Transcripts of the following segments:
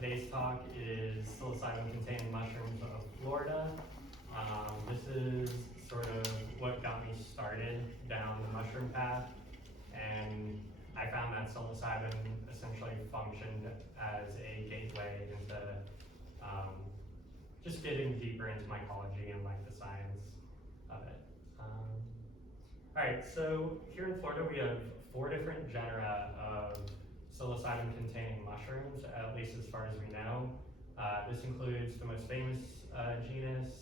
today's talk is psilocybin-containing mushrooms of Florida. This is sort of what got me started down the mushroom path, and I found that psilocybin essentially functioned as a gateway into just getting deeper into mycology and like the science of it. All right, so here in Florida we have 4 different genera of psilocybin-containing mushrooms, at least as far as we know. This includes the most famous genus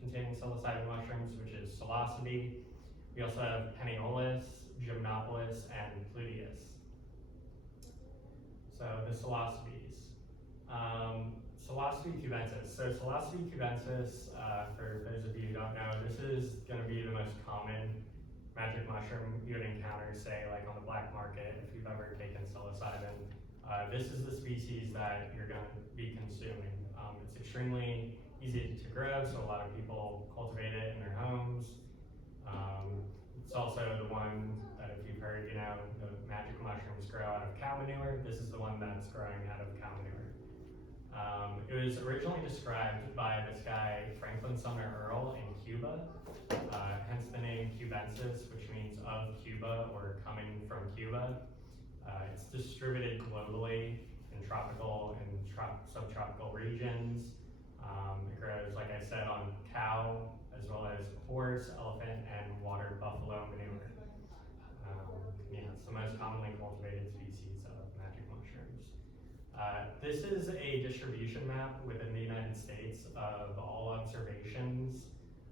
containing psilocybin mushrooms, which is Psilocybe. We also have Peniolus, Gymnopolis, and Pluteus. So the Psilocybes. Psilocybe cubensis. So Psilocybe cubensis, for those of you who don't know, this is going to be the most common magic mushroom you would encounter, say, like on the black market if you've ever taken psilocybin. This is the species that you're going to be consuming. It's extremely easy to grow, so a lot of people cultivate it in their homes. It's also the one that, if you've heard, the magic mushrooms grow out of cow manure. This is the one that's growing out of cow manure. It was originally described by this guy, Franklin Sumner Earl, in Cuba, hence the name cubensis, which means of Cuba or coming from Cuba. It's distributed globally in tropical and subtropical regions. It grows, like I said, on cow, as well as horse, elephant, and water buffalo manure. It's the most commonly cultivated species of magic mushrooms. This is a distribution map within the United States of all observations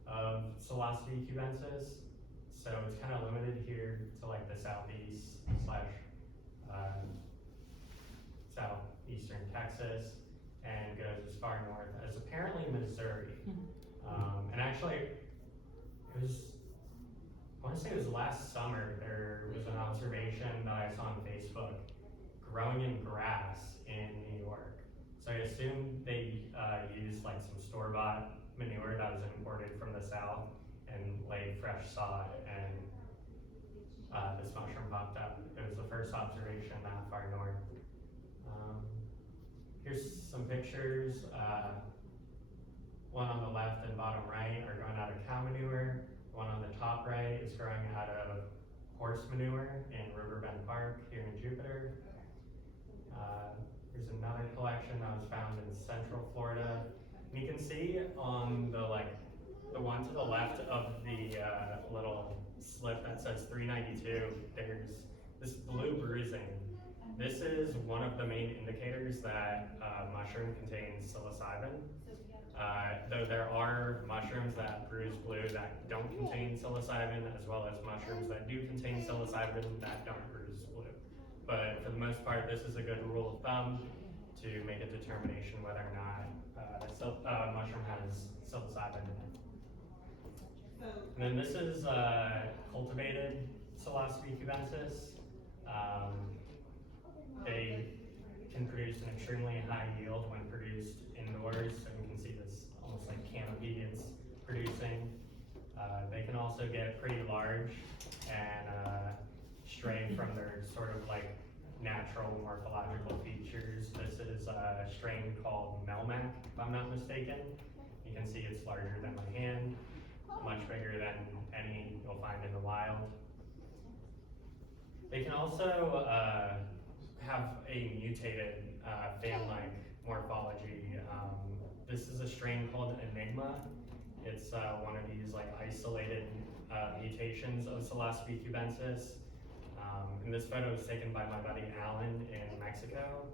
of Psilocybe cubensis. So it's kind of limited here to like the southeast / southeastern Texas, and goes as far north as apparently Missouri. And actually, I want to say it was last summer, there was an observation that I saw on Facebook growing in grass in New York. So I assume they used like some store-bought manure that was imported from the south and laid fresh sod, and this mushroom popped up. It was the first observation that far north. Here's some pictures. One on the left and bottom right are growing out of cow manure. One on the top right is growing out of horse manure in Riverbend Park here in Jupiter. Here's another collection that was found in Central Florida. And you can see on the one to the left of the little slip that says 392, there's this blue bruising. This is one of the main indicators that mushroom contains psilocybin. Though there are mushrooms that bruise blue that don't contain psilocybin, as well as mushrooms that do contain psilocybin that don't bruise blue. But for the most part, this is a good rule of thumb to make a determination whether or not a mushroom has psilocybin in it. And then this is cultivated Psilocybe cubensis. They can produce an extremely high yield when produced indoors. So you can see this almost like canopy it's producing. They can also get pretty large and stray from their sort of like natural morphological features. This is a strain called Melmac, if I'm not mistaken. You can see it's larger than my hand, much bigger than any you'll find in the wild. They can also have a mutated fan-like morphology. This is a strain called Enigma. It's one of these like isolated mutations of Psilocybe cubensis. And this photo was taken by my buddy Alan in Mexico.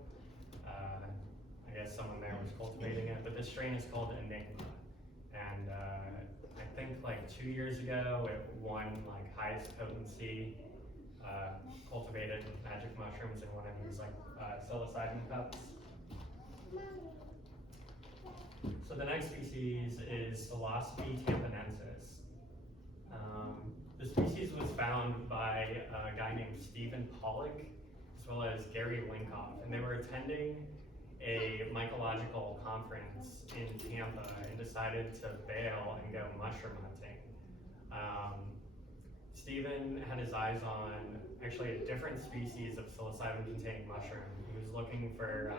I guess someone there was cultivating it, but this strain is called Enigma. And I think like 2 years ago, it won like highest potency cultivated magic mushrooms in one of these like psilocybin cups. So the next species is Psilocybe tampanensis. The species was found by a guy named Stephen Pollock, as well as Gary Linkoff, and they were attending a mycological conference in Tampa and decided to bail and go mushroom hunting. Stephen had his eyes on actually a different species of psilocybin-containing mushroom. He was looking for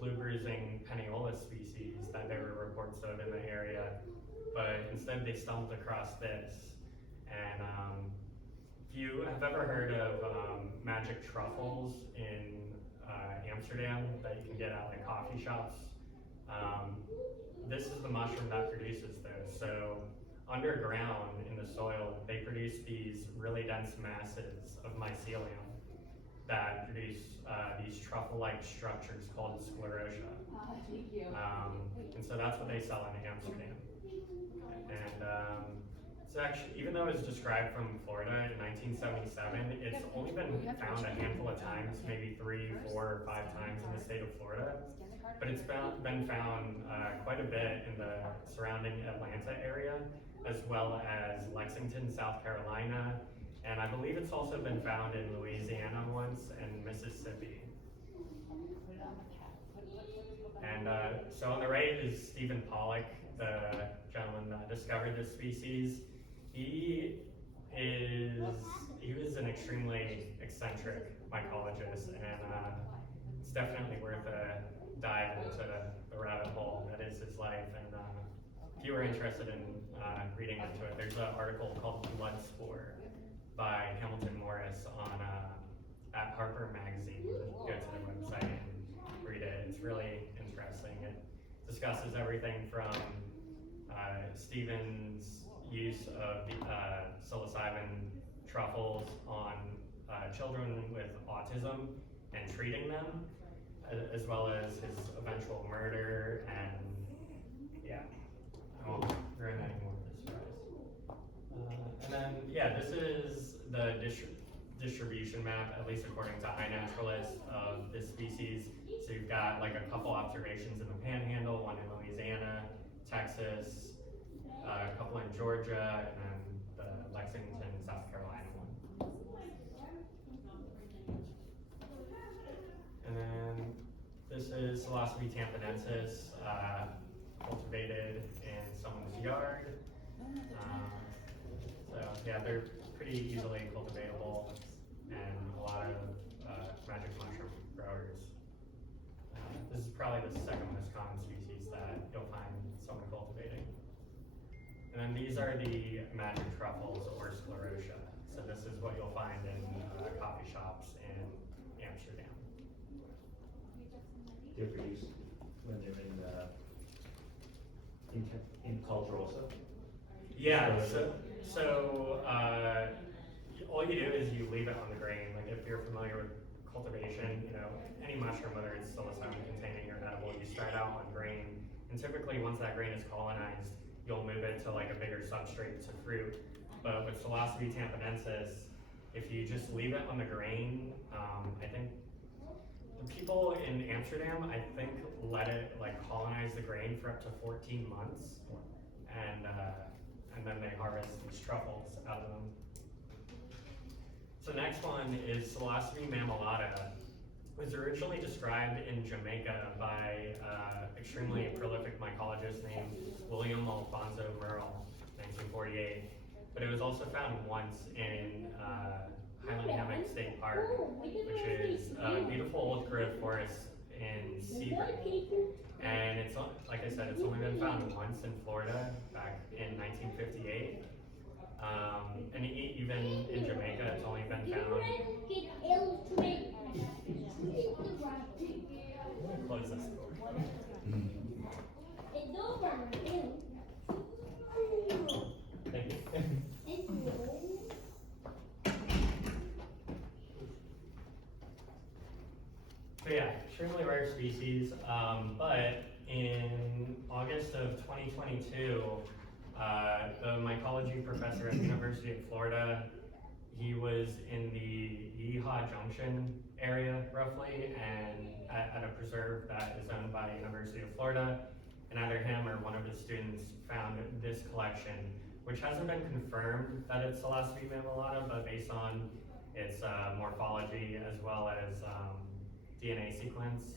blue bruising peniola species that there were reports of in the area, but instead they stumbled across this. And if you have ever heard of magic truffles in Amsterdam that you can get at like coffee shops, this is the mushroom that produces those. So underground in the soil, they produce these really dense masses of mycelium that produce these truffle-like structures called sclerotia. And so that's what they sell in Amsterdam. And it's actually, even though it's described from Florida in 1977, it's only been found a handful of times, maybe 3, 4, or 5 times in the state of Florida. But it's been found quite a bit in the surrounding Atlanta area, as well as Lexington, South Carolina, and I believe it's also been found in Louisiana once and Mississippi. And so on the right is Stephen Pollock, the gentleman that discovered this species. He was an extremely eccentric mycologist, and it's definitely worth a dive into the rabbit hole that is his life. And if you were interested in reading into it, there's an article called Blood Spore by Hamilton Morris on at Harper Magazine. Go to their website and read it. It's really interesting. It discusses everything from Stephen's use of psilocybin truffles on children with autism and treating them, as well as his eventual murder, and yeah, I won't ruin any more of this surprise. And then, yeah, this is the distribution map, at least according to iNaturalist, of this species. So you've got like a couple observations in the Panhandle, one in Louisiana, Texas, a couple in Georgia, and then the Lexington, South Carolina one. And then this is Psilocybe tampanensis, cultivated in someone's yard. So yeah, they're pretty easily cultivatable, and a lot of magic mushroom growers. This is probably the second most common species that you'll find someone cultivating. And then these are the magic truffles or sclerotia. So this is what you'll find in coffee shops in Amsterdam. They're produced when they're in culture also? Yeah, so all you do is you leave it on the grain. Like if you're familiar with cultivation, you know, any mushroom, whether it's psilocybin containing or edible, you start out on grain. And typically once that grain is colonized, you'll move it to like a bigger substrate to fruit. But with Psilocybe tampanensis, if you just leave it on the grain, I think the people in Amsterdam, I think, let it like colonize the grain for up to 14 months, and then they harvest these truffles out of them. So next one is Psilocybe mammillata. It was originally described in Jamaica by extremely prolific mycologist named William Alfonso Merle, 1948. But it was also found once in Highland Hammock State Park, which is a beautiful old growth forest in Sebring. And it's, like I said, it's only been found once in Florida back in 1958. And even in Jamaica, it's only been found. Close this door. Thank you. So yeah, extremely rare species, but in August of 2022, the mycology professor at the University of Florida, he was in the Yeehaw Junction area, roughly, and at a preserve that is owned by the University of Florida, and either him or one of his students found this collection, which hasn't been confirmed that it's Psilocybe mammillata, but based on its morphology as well as DNA sequence,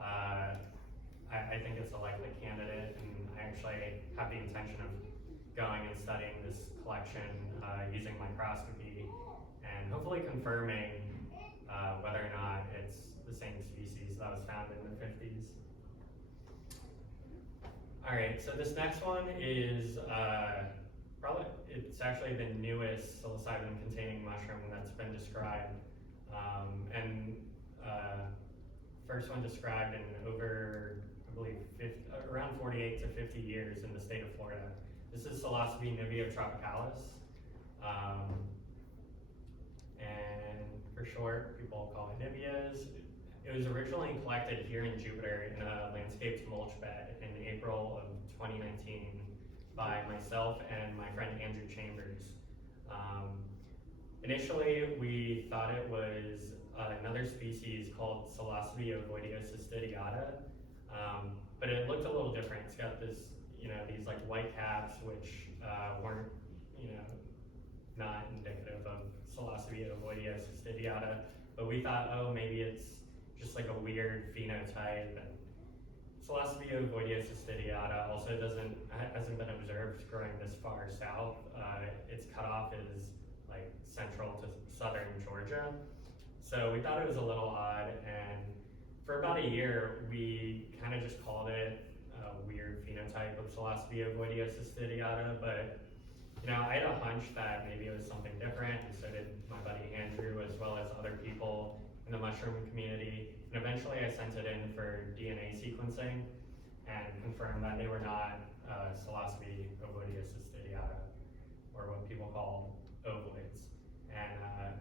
I think it's a likely candidate, and I actually have the intention of going and studying this collection using microscopy and hopefully confirming whether or not it's the same species that was found in the 50s. All right, so this next one is it's actually the newest psilocybin containing mushroom that's been described. First one described in over, I believe, around 48 to 50 years in the state of Florida. This is Psilocybin tropicalis. And for short, people call it Nibias. It was originally collected here in Jupiter in a landscaped mulch bed in April of 2019 by myself and my friend Andrew Chambers. Initially, we thought it was another species called Psilocybe cystidiata, but it looked a little different. It's got this, these like white caps, which weren't, not indicative of Psilocybe cystidiata, but we thought, oh, maybe it's just like a weird phenotype. And Psilocybe cystidiata also hasn't been observed growing this far south. Its cutoff is like central to southern Georgia. So we thought it was a little odd, and for about a year, we kind of just called it a weird phenotype of Psilocybe cystidiata, but I had a hunch that maybe it was something different, and so did my buddy Andrew, as well as other people in the mushroom community. And eventually I sent it in for DNA sequencing and confirmed that they were not Psilocybe cystidiata, or what people call ovoids. And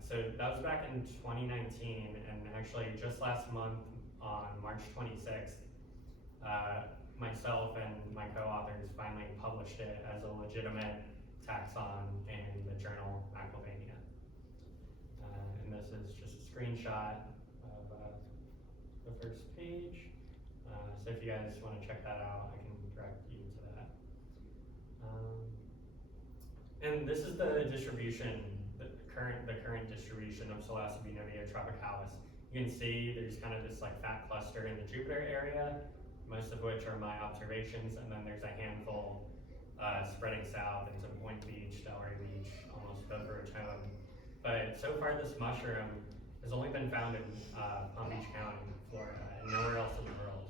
so that was back in 2019, and actually just last month on March 26th, myself and my co-authors finally published it as a legitimate taxon in the journal Maclovania. And this is just a screenshot of the first page. So if you guys want to check that out, I can direct you to that. And this is the distribution, the current distribution of Psilocybe tropicalis. You can see there's kind of this like fat cluster in the Jupiter area, most of which are my observations, and then there's a handful spreading south into Point Beach, Delray Beach, almost Boca Raton. But so far this mushroom has only been found in Palm Beach County, Florida, and nowhere else in the world,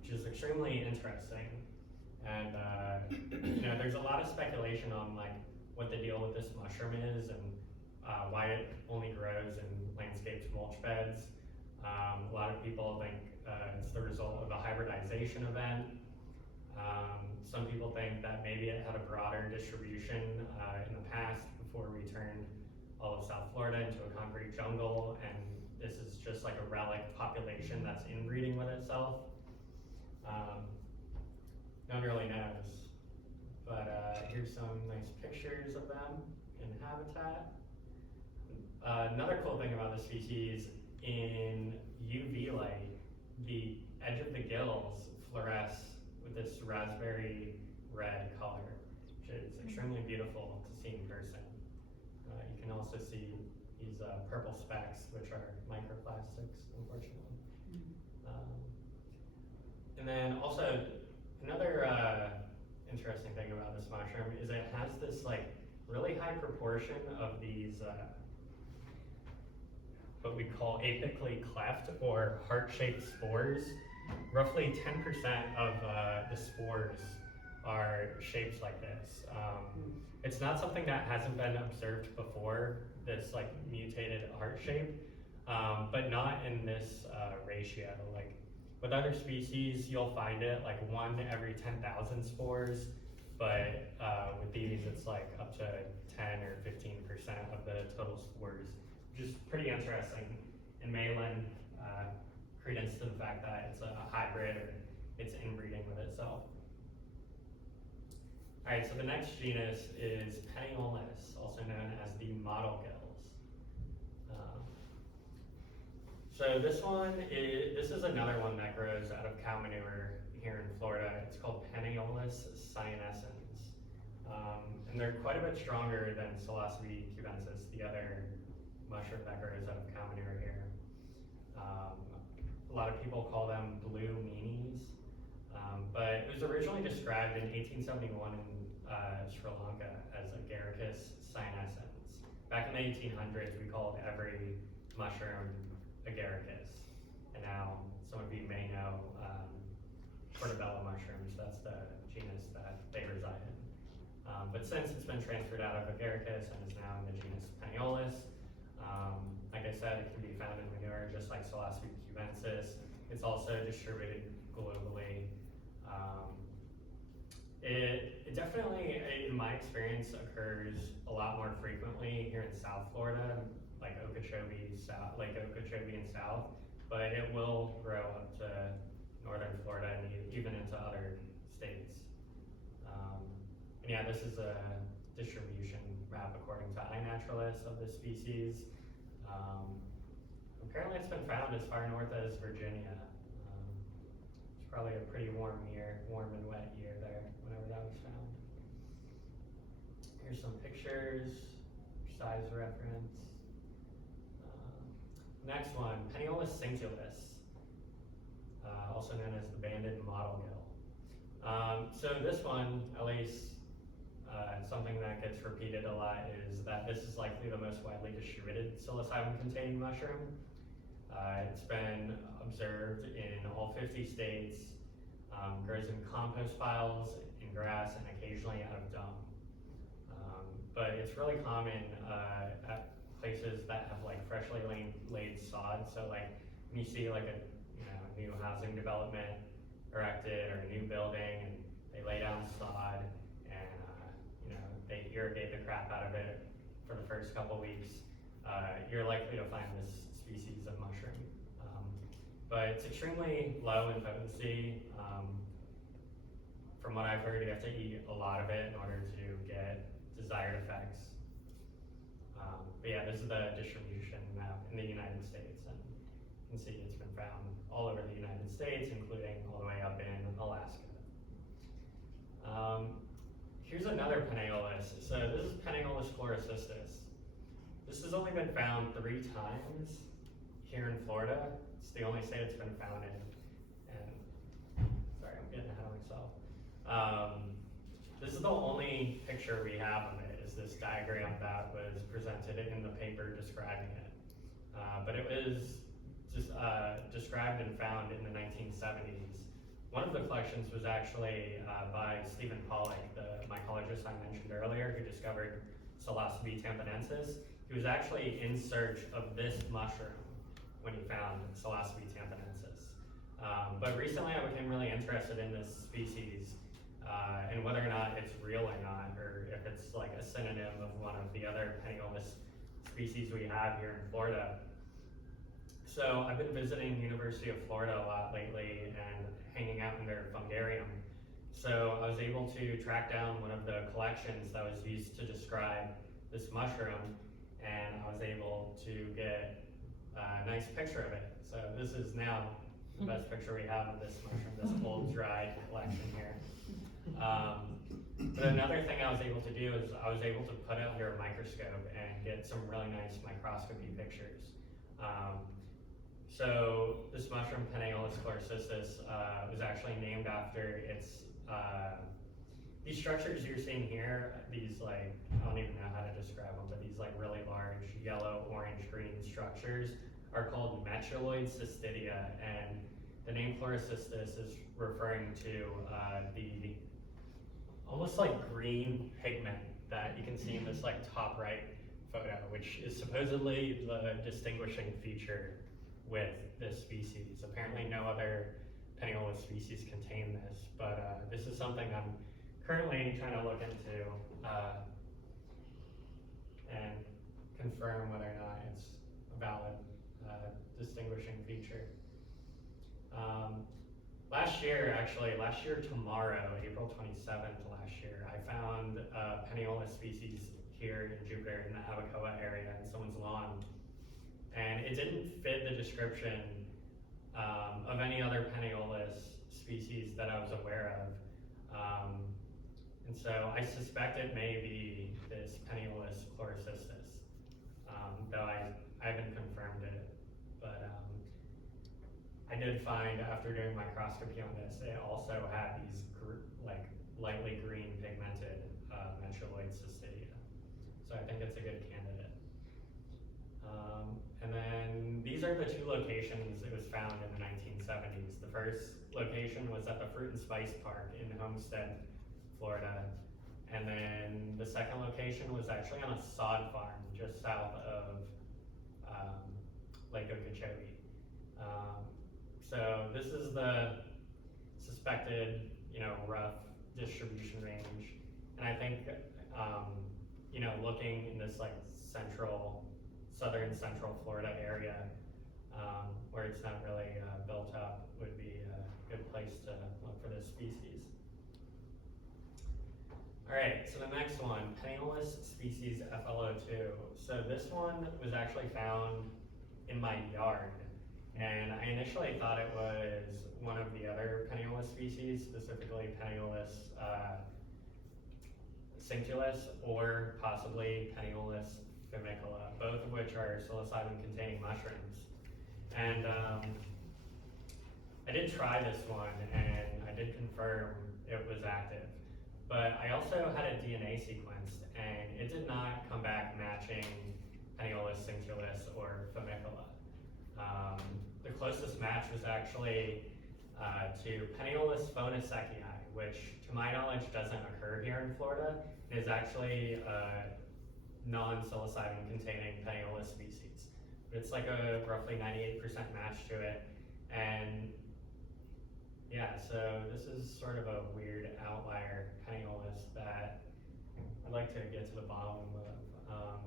which is extremely interesting. And there's a lot of speculation on like what the deal with this mushroom is and why it only grows in landscaped mulch beds. A lot of people think it's the result of a hybridization event. Some people think that maybe it had a broader distribution in the past before we turned all of South Florida into a concrete jungle, and this is just like a relic population that's inbreeding with itself. No one really knows, but here's some nice pictures of them in habitat. Another cool thing about this species, in UV light, the edge of the gills fluoresce with this raspberry red color, which is extremely beautiful to see in person. You can also see these purple specks, which are microplastics, unfortunately. And then also, another interesting thing about this mushroom is it has this like really high proportion of these what we call apically cleft or heart-shaped spores. Roughly 10% of the spores are shapes like this. It's not something that hasn't been observed before, this like mutated heart shape, but not in this ratio. Like with other species, you'll find it like 1 every 10,000 spores, but with these, it's like up to 10 or 15% of the total spores, which is pretty interesting and may lend credence to the fact that it's a hybrid or it's inbreeding with itself. All right, so the next genus is Peniolis, also known as the mottle gills. So this is another one that grows out of cow manure here in Florida. It's called Peniolis cyanescens. And they're quite a bit stronger than Psilocybe cubensis, the other mushroom that grows out of cow manure here. A lot of people call them blue meanies, but it was originally described in 1871 in Sri Lanka as Agaricus cyanescens. Back in the 1800s, we called every mushroom Agaricus, and now some of you may know portobello mushrooms. That's the genus that they reside in. But since it's been transferred out of Agaricus and is now in the genus Panaeolus, like I said, it can be found in manure just like Psilocybin cubensis. It's also distributed globally. It definitely, in my experience, occurs a lot more frequently here in South Florida, like Okeechobee, Lake Okeechobee and South, but it will grow up to northern Florida and even into other states. And yeah, this is a distribution map according to iNaturalist of the species. Apparently it's been found as far north as Virginia. It's probably a pretty warm and wet year there whenever that was found. Here's some pictures, size reference. Next one, Panaeolus cinctulis, also known as the banded mottle gill. So this one, at least something that gets repeated a lot, is that this is likely the most widely distributed psilocybin-containing mushroom. It's been observed in all 50 states, grows in compost piles, in grass, and occasionally out of dung. But it's really common at places that have like freshly laid sod. So like when you see like a new housing development erected or a new building, and they lay down sod and they irrigate the crap out of it for the first couple weeks, you're likely to find this species of mushroom. But it's extremely low in potency. From what I've heard, you have to eat a lot of it in order to get desired effects. But yeah, this is the distribution map in the United States, and you can see it's been found all over the United States, including all the way up in Alaska. Here's another Panaeolus. So this is Panaeolus chlorocystis. This has only been found 3 times here in Florida. It's the only state it's been found in. And sorry, I'm getting ahead of myself. This is the only picture we have of it, is this diagram that was presented in the paper describing it. But it was just described and found in the 1970s. One of the collections was actually by Stephen Pollack, the mycologist I mentioned earlier, who discovered Psilocybe tampanensis. He was actually in search of this mushroom when he found Psilocybe tampanensis. But recently I became really interested in this species and whether or not it's real or not, or if it's like a synonym of one of the other Panaeolus species we have here in Florida. So I've been visiting the University of Florida a lot lately and hanging out in their fungarium. So I was able to track down one of the collections that was used to describe this mushroom, and I was able to get a nice picture of it. So this is now the best picture we have of this mushroom, this old dried collection here. But another thing I was able to do is I was able to put it under a microscope and get some really nice microscopy pictures. So this mushroom, Panaeolus chlorocystis, was actually named after its, these structures you're seeing here, these like, I don't even know how to describe them, but these like really large yellow, orange, green structures are called metroloid cystidia, and the name chlorocystis is referring to the almost like green pigment that you can see in this like top right photo, which is supposedly the distinguishing feature with this species. Apparently no other Panaeolus species contain this, but this is something I'm currently trying to look into and confirm whether or not it's a valid distinguishing feature. Last year tomorrow, April 27th last year, I found a Panaeolus species here in Jupiter in the Abacoa area in someone's lawn. And it didn't fit the description of any other Panaeolus species that I was aware of. And so I suspect it may be this Panaeolus chlorocystis, though I haven't confirmed it. But I did find, after doing microscopy on this, it also had these like lightly green pigmented Mentuloid cystidia. So I think it's a good candidate. And then these are the two locations it was found in the 1970s. The first location was at the Fruit and Spice Park in Homestead, Florida. And then the second location was actually on a sod farm just south of Lake Okeechobee. So this is the suspected, rough distribution range. And I think, looking in this like southern central Florida area, where it's not really built up, would be a good place to look for this species. All right, so the next one, penniless species FLO2. So this one was actually found in my yard, and I initially thought it was one of the other penniless species, specifically penniless cinctulus or possibly penniless fumicula, both of which are psilocybin-containing mushrooms. And I did try this one, and I did confirm it was active. But I also had a DNA sequenced, and it did not come back matching penniless cinctulus or fumicula. The closest match was actually to penniless phonosecii, which to my knowledge doesn't occur here in Florida. It is actually a non-psilocybin containing penniless species. But it's like a roughly 98% match to it. And yeah, so this is sort of a weird outlier penniless that I'd like to get to the bottom of.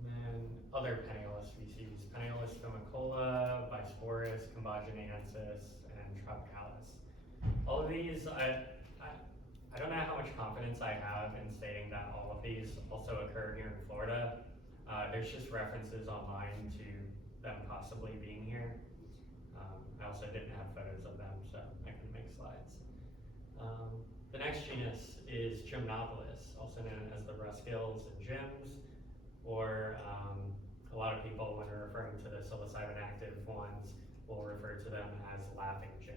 And then other penniless species, penniless fumicola, Bisporus, Combogeniensis, and Tropicalis. All of these, I don't know how much confidence I have in stating that all of these also occur here in Florida. There's just references online to them possibly being here. I also didn't have photos of them, so I couldn't make slides. The next genus is Gymnopolis, also known as the Ruskills and Gyms, or a lot of people, when they're referring to the psilocybin active ones, will refer to them as laughing gyms.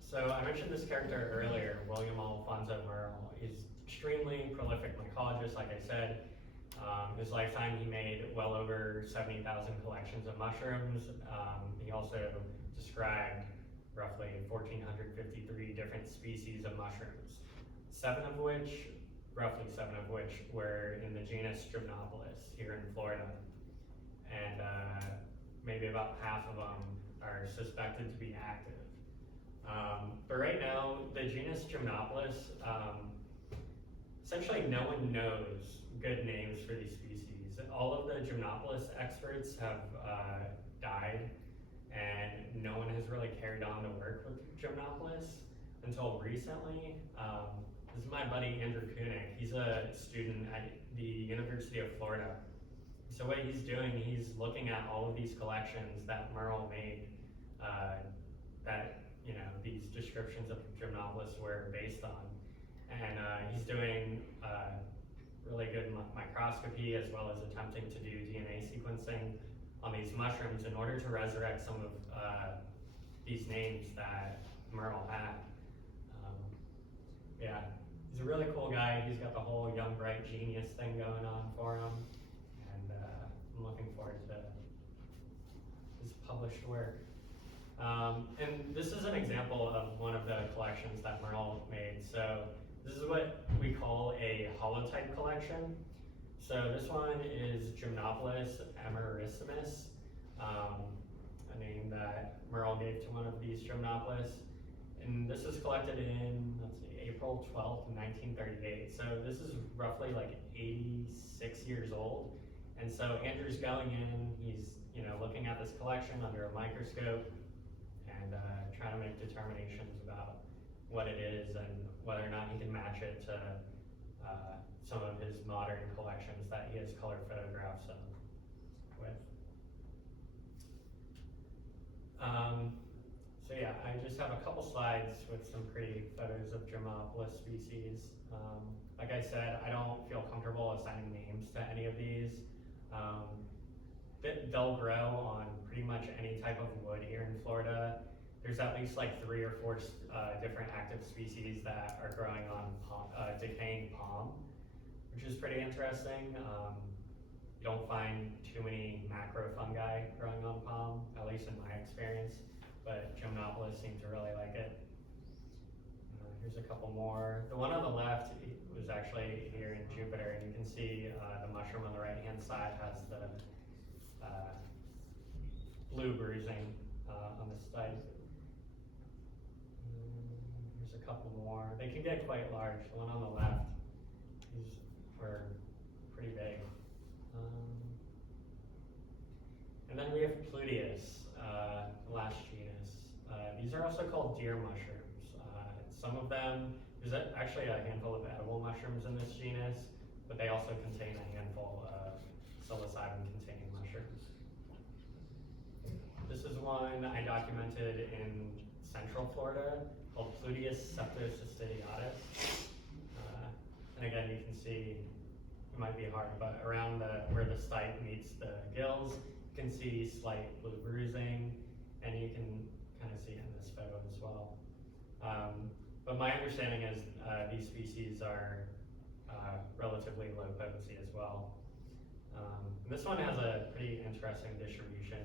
So I mentioned this character earlier, William Alfonso Merle. He's extremely prolific mycologist, like I said. His lifetime, he made well over 70,000 collections of mushrooms. He also described roughly 1,453 different species of mushrooms, roughly seven of which were in the genus Gymnopolis here in Florida. And maybe about half of them are suspected to be active. But right now, the genus Gymnopolis, essentially no one knows good names for these species. All of the Gymnopolis experts have died, and no one has really carried on the work with Gymnopolis until recently. This is my buddy Andrew Koenig. He's a student at the University of Florida. So what he's doing, he's looking at all of these collections that Merle made that these descriptions of Gymnopolis were based on. And he's doing really good microscopy as well as attempting to do DNA sequencing on these mushrooms in order to resurrect some of these names that Merle had. Yeah, he's a really cool guy. He's got the whole young, bright genius thing going on for him. And I'm looking forward to his published work. And this is an example of one of the collections that Merle made. So this is what we call a holotype collection. So this one is Gymnopolis amerissimus, a name that Merle gave to one of these Gymnopolis. And this was collected in, April 12th, 1938. So this is roughly like 86 years old. And so Andrew's going in, he's looking at this collection under a microscope and trying to make determinations about what it is and whether or not he can match it to some of his modern collections that he has color photographs of with. So yeah, I just have a couple slides with some pretty photos of Gymnopolis species. Like I said, I don't feel comfortable assigning names to any of these. They'll grow on pretty much any type of wood here in Florida. there's at least like 3 or 4 different active species that are growing on decaying palm, which is pretty interesting. You don't find too many macro fungi growing on palm, at least in my experience, but Gymnopolis seemed to really like it. Here's a couple more. The one on the left was actually here in Jupiter, and you can see the mushroom on the right-hand side has the blue bruising on the side. Here's a couple more. They can get quite large. The one on the left, these were pretty big. And then we have Pluteus, the last genus. These are also called deer mushrooms. Some of them, there's actually a handful of edible mushrooms in this genus, but they also contain a handful of psilocybin-containing mushrooms. This is one I documented in Central Florida called Pluteus septocystidatus. And again, you can see, it might be hard, but around where the stipe meets the gills, you can see slight blue bruising, and you can kind of see it in this photo as well. But my understanding is these species are relatively low potency as well. This one has a pretty interesting distribution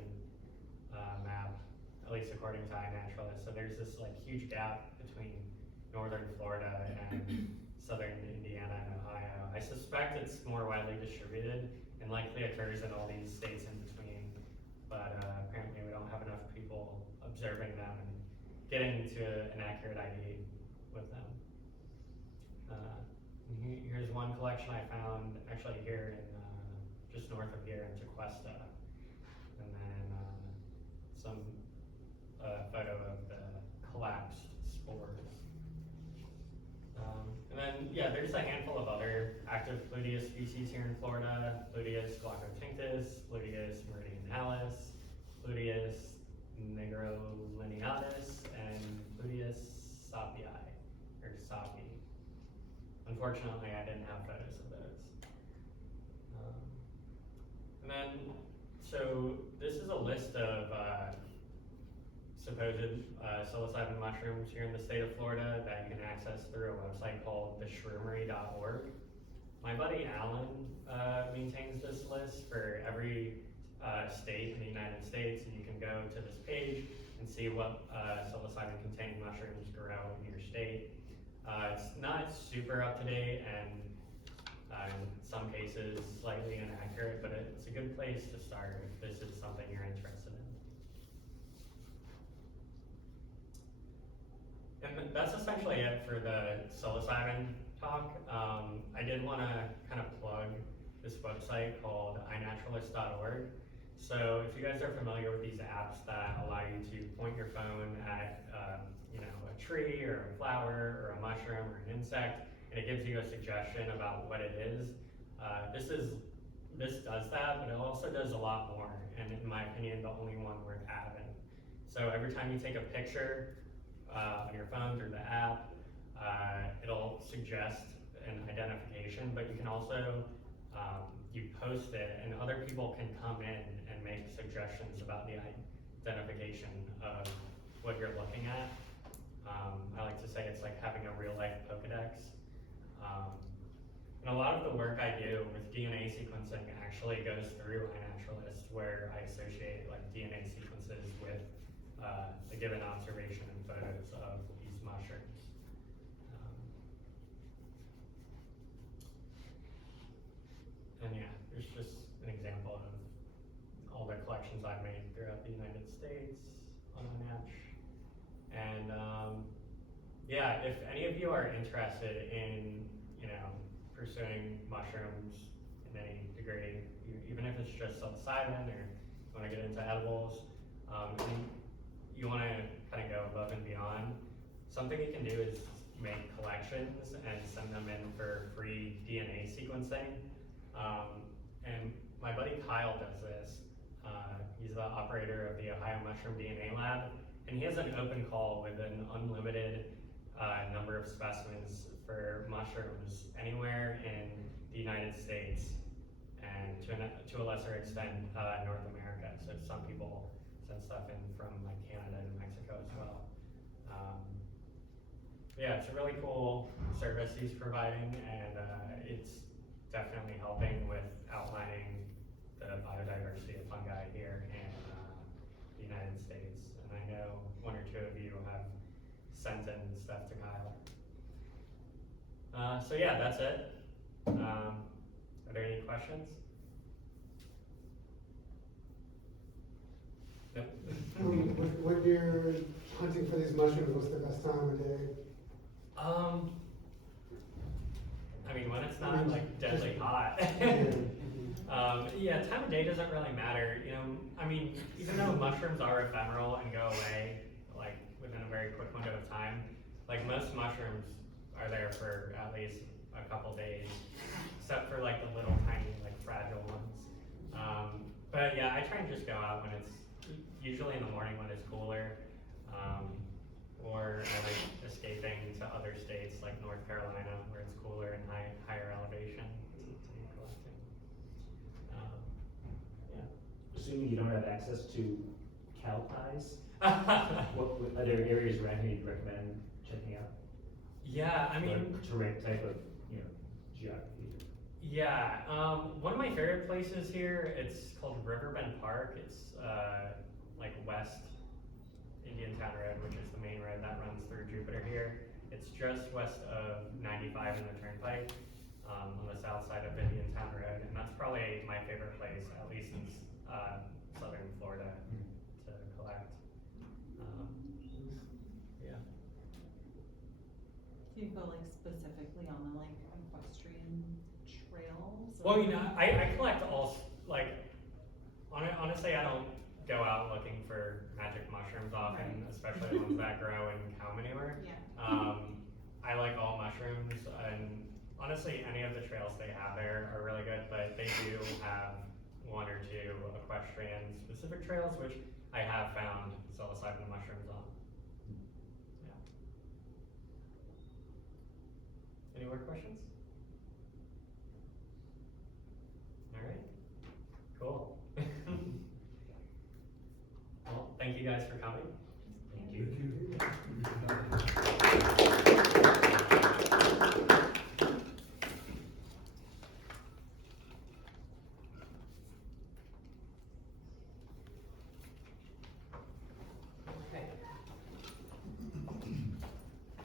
map, at least according to iNaturalist. So there's this like huge gap between northern Florida and southern Indiana and Ohio. I suspect it's more widely distributed and likely occurs in all these states in between, but apparently we don't have enough people observing them and getting to an accurate ID with them. Here's one collection I found actually here in just north of here in Tequesta, and then some photo of the collapsed spores. And then yeah, there's a handful of other active Pluteus species here in Florida: Pluteus glaucotinctus, Pluteus meridionalis, Pluteus nigrolineatus, and Pluteus sapii, or sapi. Unfortunately, I didn't have photos of those. And then, so this is a list of supposed psilocybin mushrooms here in the state of Florida that you can access through a website called theshroomery.org. My buddy Alan maintains this list for every state in the United States, and you can go to this page and see what psilocybin-containing mushrooms grow in your state. It's not super up to date, and in some cases slightly inaccurate, but it's a good place to start if this is something you're interested in. And that's essentially it for the psilocybin talk. I did want to kind of plug this website called iNaturalist.org. So if you guys are familiar with these apps that allow you to point your phone at a tree or a flower or a mushroom or an insect, and it gives you a suggestion about what it is, this does that, but it also does a lot more, and in my opinion, the only one worth having. So every time you take a picture on your phone through the app, it'll suggest an identification, but you can also you post it, and other people can come in and make suggestions about the identification of what you're looking at. I like to say it's like having a real-life Pokedex. And a lot of the work I do with DNA sequencing actually goes through iNaturalist, where I associate like DNA sequences with a given observation and photos of these mushrooms. And yeah, there's just an example of all the collections I've made throughout the United States on iNatch. And yeah, if any of you are interested in, pursuing mushrooms in any degree, even if it's just psilocybin or you want to get into edibles, and you want to kind of go above and beyond, something you can do is make collections and send them in for free DNA sequencing. And my buddy Kyle does this. He's the operator of the Ohio Mushroom DNA Lab, and he has an open call with an unlimited number of specimens for mushrooms anywhere in the United States, and to a lesser extent, North America. So some send stuff in from like Canada and Mexico as well. Yeah, it's a really cool service he's providing, and it's definitely helping with outlining the biodiversity of fungi here in the United States. And I know one or two of you have sent in stuff to Kyle. So yeah, that's it. Are there any questions? Nope. When you're hunting for these mushrooms, what's the best time of day? I mean, when it's not like deadly hot. Yeah, time of day doesn't really matter. You know, I mean, even though mushrooms are ephemeral and go away like within a very quick window of time, like most mushrooms are there for at least a couple days, except for like the little tiny like fragile ones. But yeah, I try and just go out when it's usually in the morning when it's cooler, or I like escaping to other states like North Carolina where it's cooler and higher elevation to be collecting. Assuming you don't have access to cow pies, what are there areas around here you'd recommend checking out? Yeah, I mean, Or terrain type of, you know, geography. yeah, one of my favorite places here, it's called Riverbend Park. It's like West Indian Town Road, which is the main road that runs through Jupiter here. It's just west of 95 in the Turnpike, on the south side of Indian Town Road, and that's probably my favorite place, at least in southern Florida, to collect. Yeah. Do you go like specifically on the like equestrian trails? Well, you know, I collect all, like, honestly, I don't go out looking for magic mushrooms often, Right. especially the ones that grow in cow manure. Yeah. I like all mushrooms, and honestly, any of the trails they have there are really good, but they do have one or two equestrian specific trails, which I have found psilocybin mushrooms on. Yeah. Any more questions? All right, cool. Well, thank you guys for coming. Thank you.